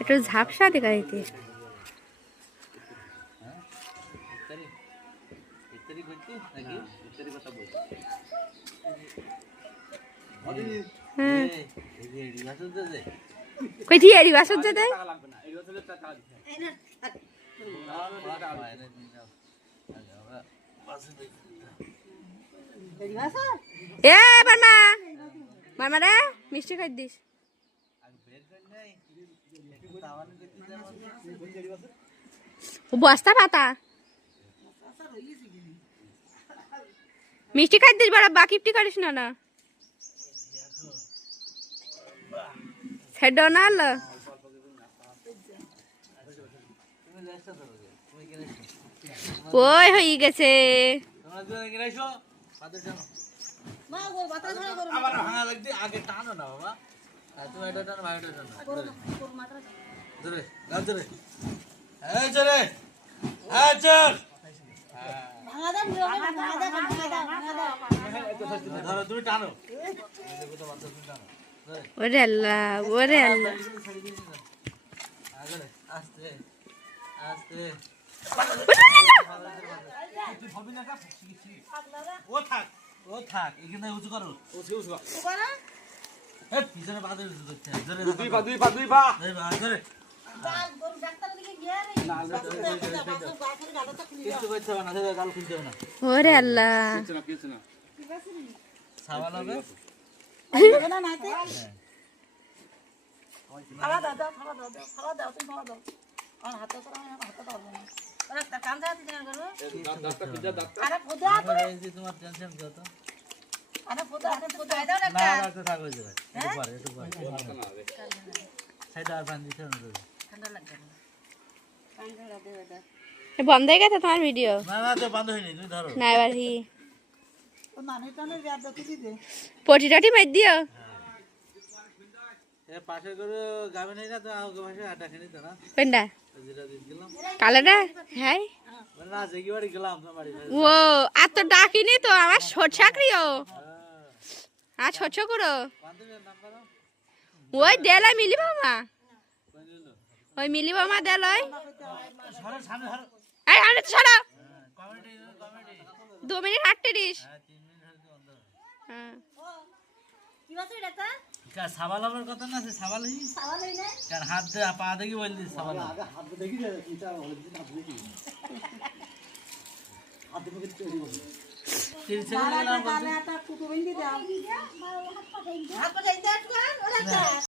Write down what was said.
একটু ঝাপসা দেখাইতে কই ঠিক এরি বাসন যে দেয় এ বারমা বারমা রে মিষ্টি খাই দিস বস্তা পাতা মিষ্টি খাই দিস বড় বাকিপটি করিস না না সেডো না আলো ওই হয়ে গেছে আগে টানো না বাবা তুমি এটা টানো ভাই এটা টানো তুমি টানো ওরে আল্লাহ ওরে আল্লাহ আস্তে আস্তে ও থাক এখানে উঁচু করো পিছনে বাদে ওরে আল্লাহ সাবাল হবে তোমার টেনশন কত বন্ধ হয়ে গেছে তোমার ভিডিও বন্ধ হয়নি তুমি ধরো না এবার পটি টটি মার দিও পাশে করে গাবে নেই না তো আমাকে পাশে আটা খেয়ে নিত না পেন্ডা যেটা দিলাম কালাটা হ্যাঁ না জেগি বাড়ি গেলাম না বাড়ি ও আর তো ডাকিনি তো আমার ছোট চাকরিও আর ছোট করো ওই দেলাই মিলিব মা ওই মিলিব মা দেলাই এই আরে তো ছাড়ো 2 মিনিট 38 হ্যাঁ সাবাল হবার কথা না সাবাল হই কার হাত দে পা দেখি বল দিস সাবাল আগে হাত দেখি যে কিটা হল দিন হাত দেখি হাত দেখি চলি বল 30 সেকেন্ড লাগলাম বলতে হাত পাঠাই দাও হাত পাঠাই দাও ওরা